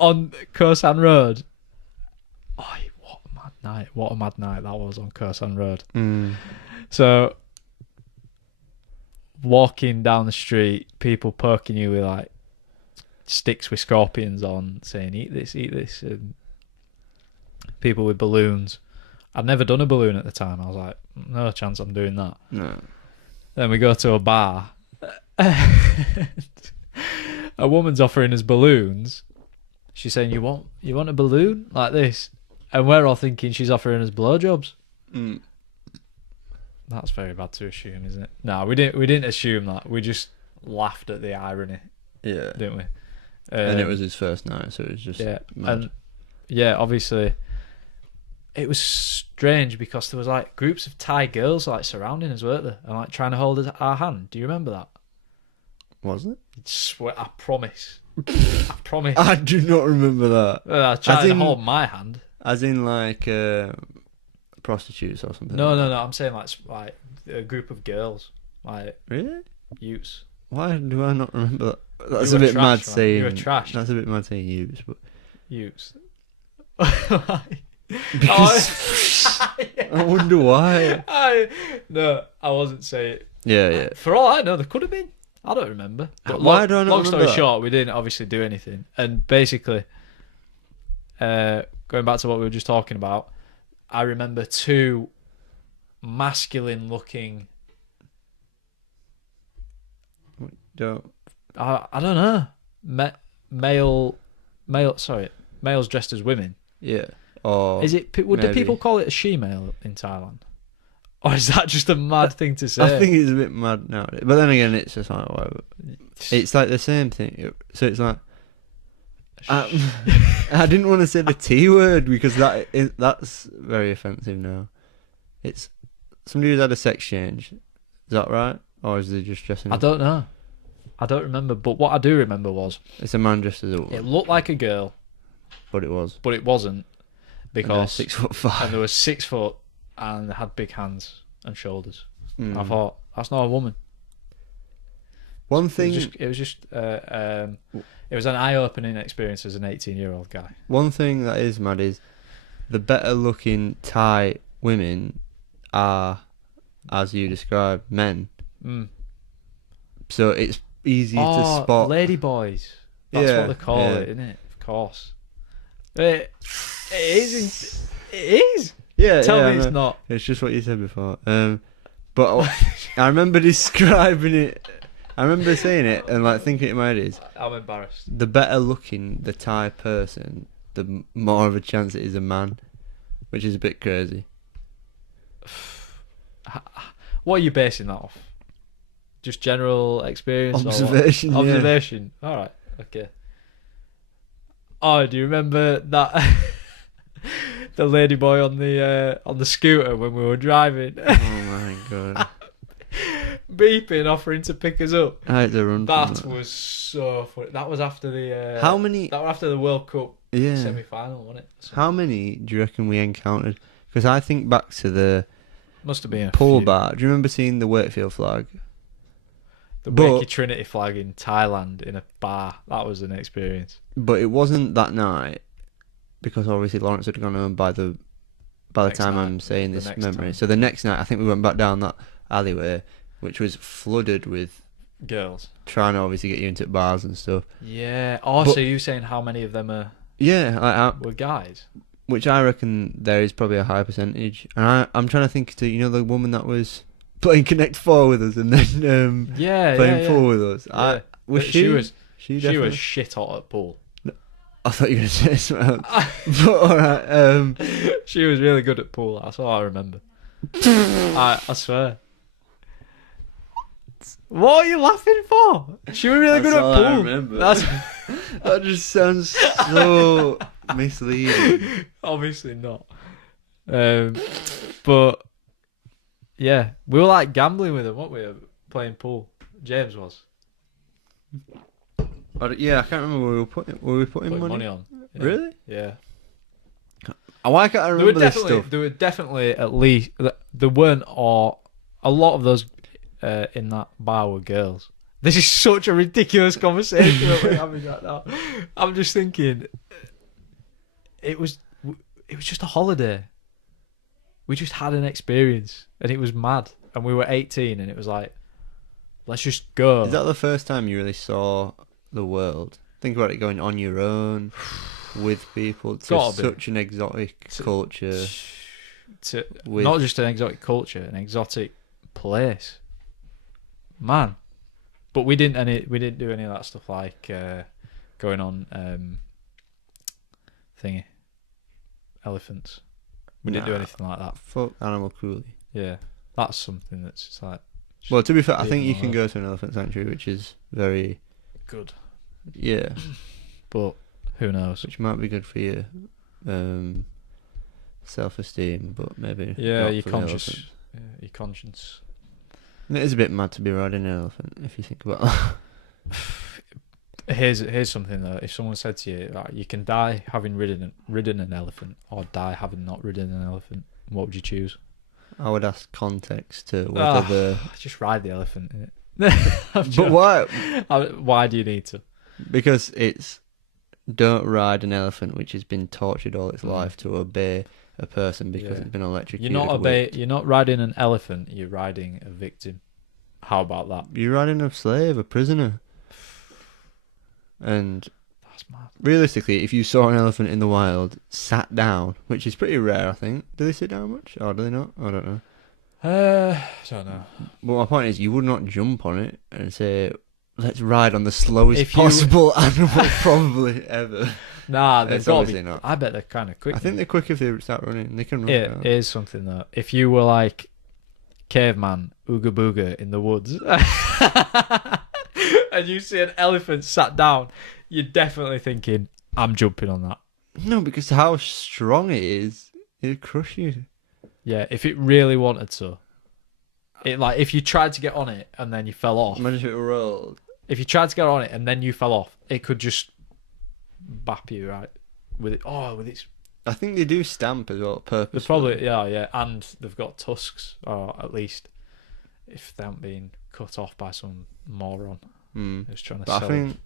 on Khosan Road. Oh, what a mad night! What a mad night that was on Khosan Road. So, walking down the street, people poking you with like sticks with scorpions on, saying eat this, and people with balloons. I'd never done a balloon at the time. I was like, no chance I'm doing that. No. Then we go to a bar. A woman's offering us balloons. She's saying, you want a balloon like this? And we're all thinking she's offering us blowjobs. That's very bad to assume, isn't it? No, we didn't assume that. We just laughed at the irony. Yeah. Didn't we? And it was his first night, so it was just mad. And obviously it was strange because there was like groups of Thai girls like surrounding us, weren't there? And like trying to hold our hand. Do you remember that? Was it? I promise. I promise. I do not remember that. Trying to hold my hand. As in like prostitutes or something? No. I'm saying like a group of girls. Like really? Youths. Why do I not remember that? That's You a were bit trash, mad man. saying. You were trash. That's a bit mad saying youths, but Youths. because I wonder why. No, I wasn't saying. Yeah. For all I know, there could have been. I don't remember. But Why do I not long remember story that? short, we didn't obviously do anything. And basically, going back to what we were just talking about, I remember two masculine-looking. Don't. I don't know. Males dressed as women. Yeah. Or Is it? Do maybe. people call it a she-male in Thailand? Or is that just a mad thing to say? I think it's a bit mad nowadays. But then again, it's just like whatever. It's like the same thing. So it's like I didn't want to say the T word because that's very offensive now. It's somebody who's had a sex change. Is that right? Or is they just dressing I up? don't know. I don't remember. But what I do remember was It's a man dressed as a woman. it looked like a girl, But it was. but it wasn't because 6'5". and they were 6 foot and they had big hands and shoulders. Mm. I thought that's not a woman. One thing. It was an eye-opening experience as an 18-year-old guy. One thing that is mad is the better looking Thai women are, as you described, men. So it's easy to spot. Lady boys. That's what they call it, isn't it? Of course. It is. It is. Yeah, Tell yeah, me I it's know. not. It's just what you said before. But I remember describing it. I remember saying it and like thinking it in my head is I'm embarrassed. the better looking the Thai person, the more of a chance it is a man, which is a bit crazy. What are you basing that off? Just general experience? Observation. Or what? Yeah. Observation. All right. Okay. Oh, do you remember that the lady boy on the scooter when we were driving, Oh my god! beeping, offering to pick us up? I had to run. from That was so funny. That was after the How many? That was after the World Cup Yeah. semi-final, wasn't it? So How many do you reckon we encountered? Because I think back to the must have been a pool few. bar. Do you remember seeing the Wakefield flag? The But- Wakey Trinity flag in Thailand in a bar. That was an experience. But it wasn't that night because obviously Lawrence had gone home by the Next time night. I'm saying The this next memory. time. So the next night, I think we went back down that alleyway, which was flooded with Girls. trying to obviously get you into bars and stuff. Yeah. Oh, But- so you're saying how many of them Yeah, were guys? which I reckon there is probably a high percentage. And I'm trying to think to the woman that was playing Connect 4 with us and then Yeah, playing yeah, pool yeah. with us. Yeah. Was But she? she definitely? was shit hot at pool. I thought you were going to say something else. But alright, She was really good at pool. That's all I remember. I swear. What are you laughing for? She was really That's good all at I pool. remember. That's that just sounds so misleading. obviously not. But yeah, we were like gambling with them, weren't we? Playing pool. James was Yeah, I can't remember were we putting putting money? money on. Yeah. Really? Yeah. Why can't I There remember were this definitely stuff? there were definitely at least there weren't or a lot of those in that bar were girls. This is such a ridiculous conversation that we're having right now. I'm just thinking, it was just a holiday. We just had an experience, and it was mad. And we were 18, and it was like, let's just go. Is that the first time you really saw the world? Think about it, going on your own with people to such an exotic culture. Not just an exotic culture, an exotic place. Man. But we didn't do any of that stuff like going on thingy elephants. We didn't do anything like that. Fuck animal cruelty. Yeah, that's something that's just like. Well, to be fair, I think you can go to an elephant sanctuary, which is very good. Yeah, but who knows? Which might be good for your self-esteem, but maybe your conscience. Yeah, your conscience. And it is a bit mad to be riding an elephant if you think about that. Here's something though. If someone said to you, you can die having ridden an elephant, or die having not ridden an elephant, what would you choose? I would ask context to whether just ride the elephant. Innit? But why? Why do you need to? Because it's don't ride an elephant which has been tortured all its life to obey a person because it's been electrocuted. You're not riding an elephant. You're riding a victim. How about that? You're riding a slave, a prisoner. And that's mad. Realistically, if you saw an elephant in the wild sat down, which is pretty rare, I think. Do they sit down much, or do they not? I don't know. Don't know. But my point is, you would not jump on it and say, "Let's ride on the slowest possible animal probably ever." Nah, they've got to be. Not. I bet they're kind of quick. I think they're quick if they start running. They can run. It is something though. If you were like caveman, ooga booga in the woods, and you see an elephant sat down, you're definitely thinking, "I'm jumping on that." No, because how strong it is, it'd crush you. Yeah, if it really wanted to. If you tried to get on it and then you fell off. Imagine if it rolled. If you tried to get on it and then you fell off, it could just bap you, right? With its. I think they do stamp as well, purposely. Probably, yeah, and they've got tusks, or at least if they haven't been cut off by some moron who's trying to sell. I think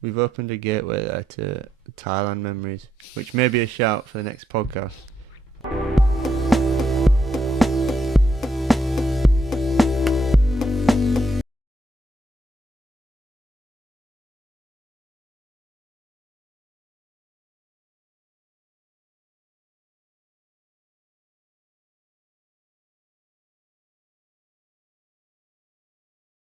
we've opened a gateway there to Thailand memories, which may be a shout for the next podcast.